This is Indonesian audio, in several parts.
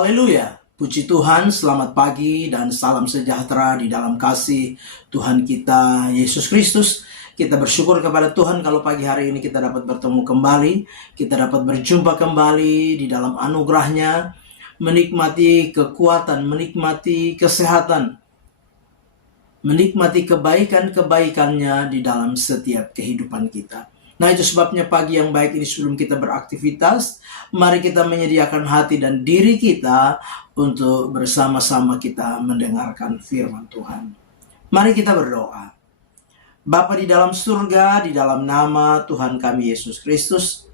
Haleluya. Puji Tuhan, selamat pagi dan salam sejahtera di dalam kasih Tuhan kita Yesus Kristus. Kita bersyukur kepada Tuhan kalau pagi hari ini kita dapat bertemu kembali. Kita dapat berjumpa kembali di dalam anugerahnya, menikmati kekuatan, menikmati kesehatan, menikmati kebaikan-kebaikannya di dalam setiap kehidupan kita. Nah, itu sebabnya pagi yang baik ini sebelum kita beraktivitas, mari kita menyediakan hati dan diri kita untuk bersama-sama kita mendengarkan firman Tuhan. Mari kita berdoa. Bapa di dalam surga, di dalam nama Tuhan kami Yesus Kristus,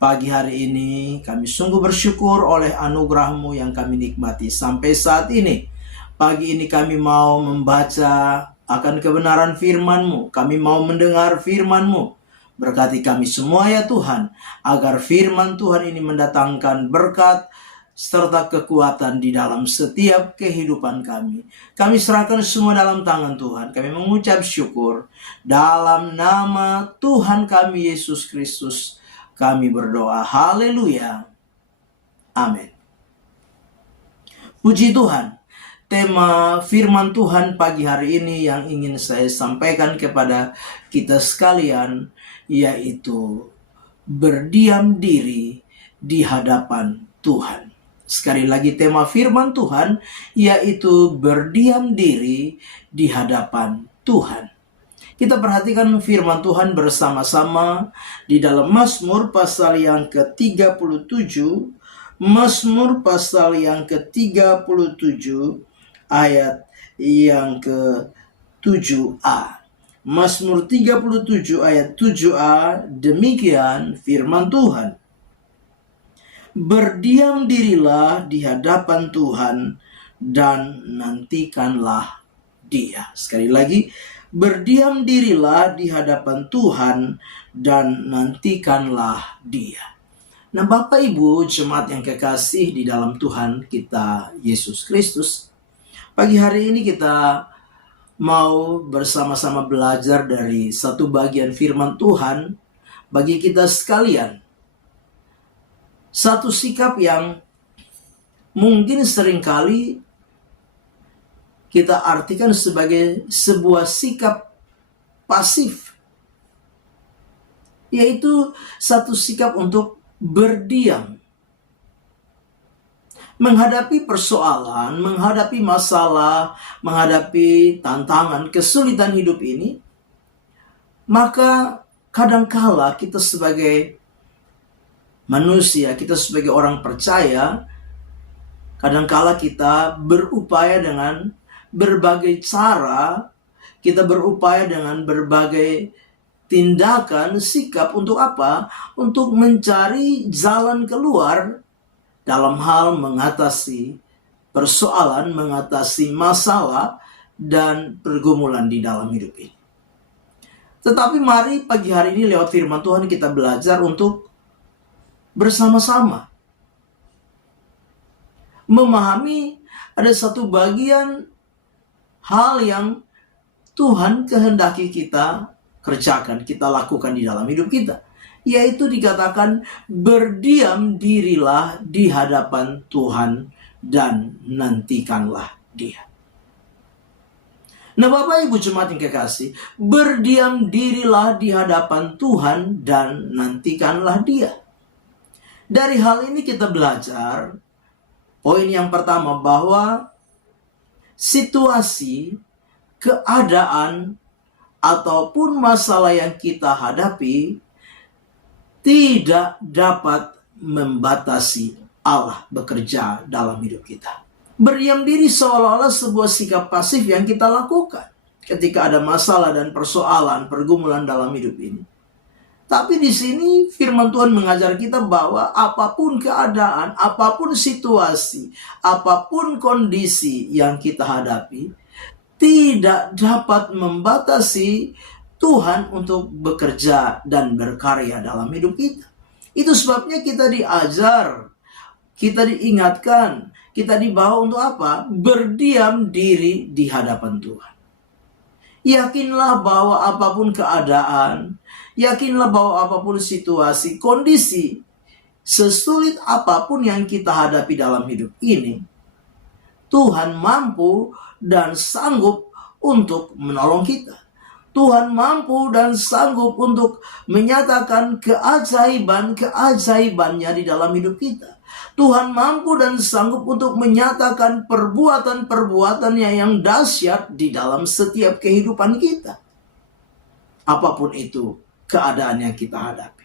pagi hari ini kami sungguh bersyukur oleh anugerah-Mu yang kami nikmati sampai saat ini. Pagi ini kami mau membaca akan kebenaran firman-Mu, kami mau mendengar firman-Mu. Berkati kami semua ya Tuhan, agar firman Tuhan ini mendatangkan berkat serta kekuatan di dalam setiap kehidupan kami. Kami serahkan semua dalam tangan Tuhan. Kami mengucap syukur. Dalam nama Tuhan kami Yesus Kristus, kami berdoa. Haleluya. Amin. Puji Tuhan. Tema firman Tuhan pagi hari ini yang ingin saya sampaikan kepada kita sekalian, yaitu berdiam diri di hadapan Tuhan. Sekali lagi tema firman Tuhan, yaitu berdiam diri di hadapan Tuhan. Kita perhatikan firman Tuhan bersama-sama di dalam Mazmur pasal yang ke-37, Mazmur pasal yang ke-37, ayat yang ke-7a. Mazmur 37 ayat 7a, demikian firman Tuhan. Berdiam dirilah di hadapan Tuhan dan nantikanlah Dia. Sekali lagi, berdiam dirilah di hadapan Tuhan dan nantikanlah Dia. Nah, Bapak Ibu jemaat yang kekasih di dalam Tuhan kita Yesus Kristus, pagi hari ini kita mau bersama-sama belajar dari satu bagian firman Tuhan bagi kita sekalian. Satu sikap yang mungkin seringkali kita artikan sebagai sebuah sikap pasif, yaitu satu sikap untuk berdiam. Menghadapi persoalan, menghadapi masalah, menghadapi tantangan, kesulitan hidup ini, maka kadangkala kita sebagai manusia, kita sebagai orang percaya, kadangkala kita berupaya dengan berbagai cara, kita berupaya dengan berbagai tindakan, sikap untuk apa? Untuk mencari jalan keluar dalam hal mengatasi persoalan, mengatasi masalah, dan pergumulan di dalam hidup ini. Tetapi mari pagi hari ini lewat firman Tuhan kita belajar untuk bersama-sama memahami ada satu bagian hal yang Tuhan kehendaki kita kerjakan, kita lakukan di dalam hidup kita. Yaitu dikatakan berdiam dirilah di hadapan Tuhan dan nantikanlah Dia. Nah, Bapak Ibu jemaat yang kekasih, berdiam dirilah di hadapan Tuhan dan nantikanlah Dia. Dari hal ini kita belajar, poin yang pertama bahwa situasi, keadaan, ataupun masalah yang kita hadapi tidak dapat membatasi Allah bekerja dalam hidup kita. Berdiam diri seolah-olah sebuah sikap pasif yang kita lakukan ketika ada masalah dan persoalan, pergumulan dalam hidup ini. Tapi di sini firman Tuhan mengajar kita bahwa apapun keadaan, apapun situasi, apapun kondisi yang kita hadapi, tidak dapat membatasi Tuhan untuk bekerja dan berkarya dalam hidup kita. Itu sebabnya kita diajar, kita diingatkan, kita dibawa untuk apa? Berdiam diri di hadapan Tuhan. Yakinlah bahwa apapun keadaan, yakinlah bahwa apapun situasi, kondisi sesulit apapun yang kita hadapi dalam hidup ini, Tuhan mampu dan sanggup untuk menolong kita. Tuhan mampu dan sanggup untuk menyatakan keajaiban-keajaibannya di dalam hidup kita. Tuhan mampu dan sanggup untuk menyatakan perbuatan-perbuatannya yang dahsyat di dalam setiap kehidupan kita. Apapun itu keadaan yang kita hadapi.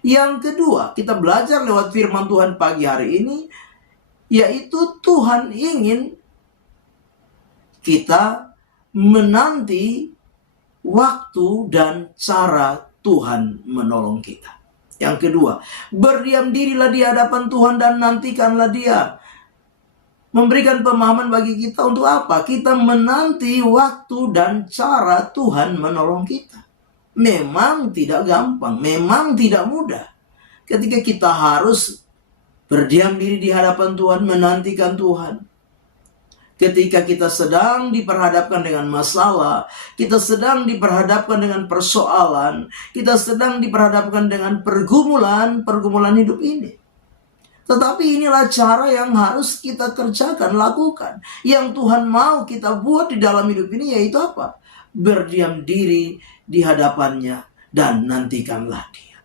Yang kedua, kita belajar lewat firman Tuhan pagi hari ini, yaitu Tuhan ingin kita menanti waktu dan cara Tuhan menolong kita. Yang kedua, berdiam dirilah di hadapan Tuhan dan nantikanlah Dia. Memberikan pemahaman bagi kita untuk apa? Kita menanti waktu dan cara Tuhan menolong kita. Memang tidak gampang, memang tidak mudah. Ketika kita harus berdiam diri di hadapan Tuhan, menantikan Tuhan. Ketika kita sedang diperhadapkan dengan masalah, kita sedang diperhadapkan dengan persoalan, kita sedang diperhadapkan dengan pergumulan hidup ini. Tetapi inilah cara yang harus kita kerjakan, lakukan. Yang Tuhan mau kita buat di dalam hidup ini yaitu apa? Berdiam diri di hadapannya dan nantikanlah Dia.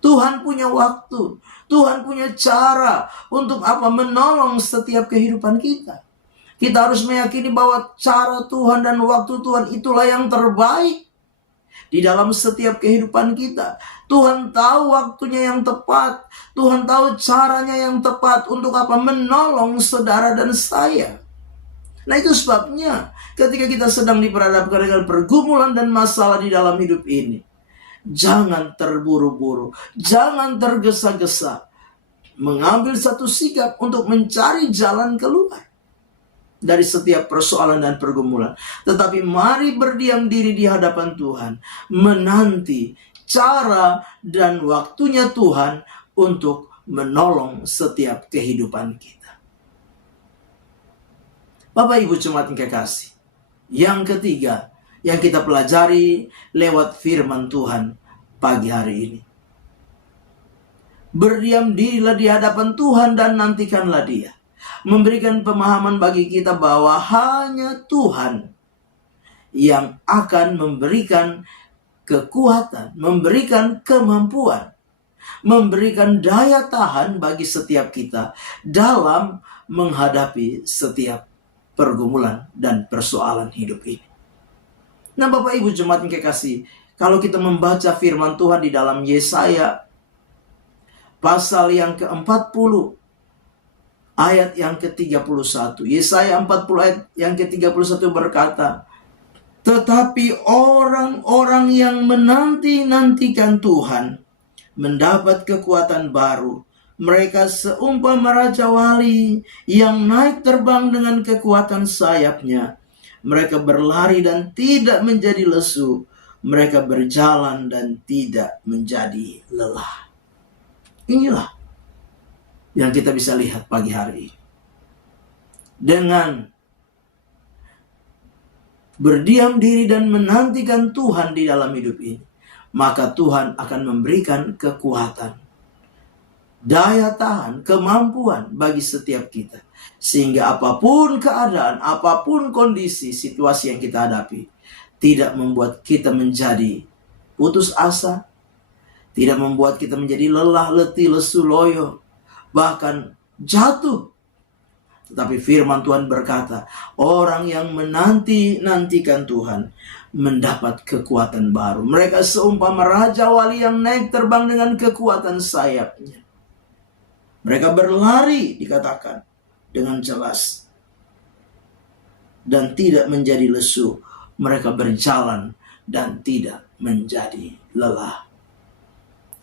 Tuhan punya waktu, Tuhan punya cara untuk apa? Menolong setiap kehidupan kita. Kita harus meyakini bahwa cara Tuhan dan waktu Tuhan itulah yang terbaik di dalam setiap kehidupan kita. Tuhan tahu waktunya yang tepat, Tuhan tahu caranya yang tepat untuk apa? Menolong saudara dan saya. Nah, itu sebabnya ketika kita sedang diperhadapkan dengan pergumulan dan masalah di dalam hidup ini, jangan terburu-buru, jangan tergesa-gesa mengambil satu sikap untuk mencari jalan keluar dari setiap persoalan dan pergumulan. Tetapi mari berdiam diri di hadapan Tuhan, menanti cara dan waktunya Tuhan untuk menolong setiap kehidupan kita. Bapak Ibu jemaat yang kekasih, yang ketiga yang kita pelajari lewat firman Tuhan pagi hari ini, berdiam dirilah di hadapan Tuhan dan nantikanlah Dia. Memberikan pemahaman bagi kita bahwa hanya Tuhan yang akan memberikan kekuatan, memberikan kemampuan, memberikan daya tahan bagi setiap kita dalam menghadapi setiap pergumulan dan persoalan hidup ini. Nah, Bapak Ibu jemaat yang kekasih, kalau kita membaca firman Tuhan di dalam Yesaya pasal yang ke-40 ayat yang ke-31. Yesaya 40 ayat yang ke-31 berkata, "Tetapi orang-orang yang menanti-nantikan Tuhan mendapat kekuatan baru. Mereka seumpama raja wali yang naik terbang dengan kekuatan sayapnya. Mereka berlari dan tidak menjadi lesu. Mereka berjalan dan tidak menjadi lelah." Inilah yang kita bisa lihat pagi hari ini. Dengan berdiam diri dan menantikan Tuhan di dalam hidup ini, maka Tuhan akan memberikan kekuatan, daya tahan, kemampuan bagi setiap kita. Sehingga apapun keadaan, apapun kondisi, situasi yang kita hadapi, tidak membuat kita menjadi putus asa, tidak membuat kita menjadi lelah, letih, lesu, loyo, bahkan jatuh. Tetapi firman Tuhan berkata, orang yang menanti-nantikan Tuhan mendapat kekuatan baru. Mereka seumpama raja wali yang naik terbang dengan kekuatan sayapnya. Mereka berlari, dikatakan, dengan jelas, dan tidak menjadi lesu. Mereka berjalan dan tidak menjadi lelah.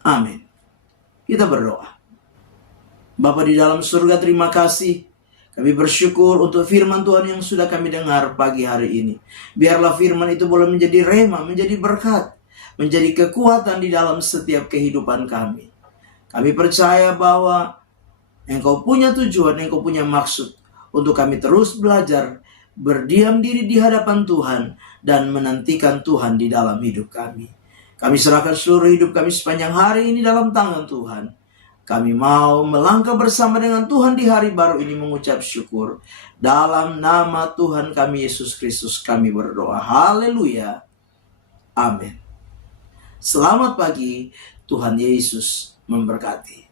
Amin. Kita berdoa. Bapa di dalam surga, terima kasih. Kami bersyukur untuk firman Tuhan yang sudah kami dengar pagi hari ini. Biarlah firman itu boleh menjadi rema, menjadi berkat, menjadi kekuatan di dalam setiap kehidupan kami. Kami percaya bahwa Engkau punya tujuan, Engkau punya maksud untuk kami terus belajar, berdiam diri di hadapan Tuhan, dan menantikan Tuhan di dalam hidup kami. Kami serahkan seluruh hidup kami sepanjang hari ini dalam tangan Tuhan. Kami mau melangkah bersama dengan Tuhan di hari baru ini mengucap syukur. Dalam nama Tuhan kami Yesus Kristus kami berdoa. Haleluya. Amin. Selamat pagi. Tuhan Yesus memberkati.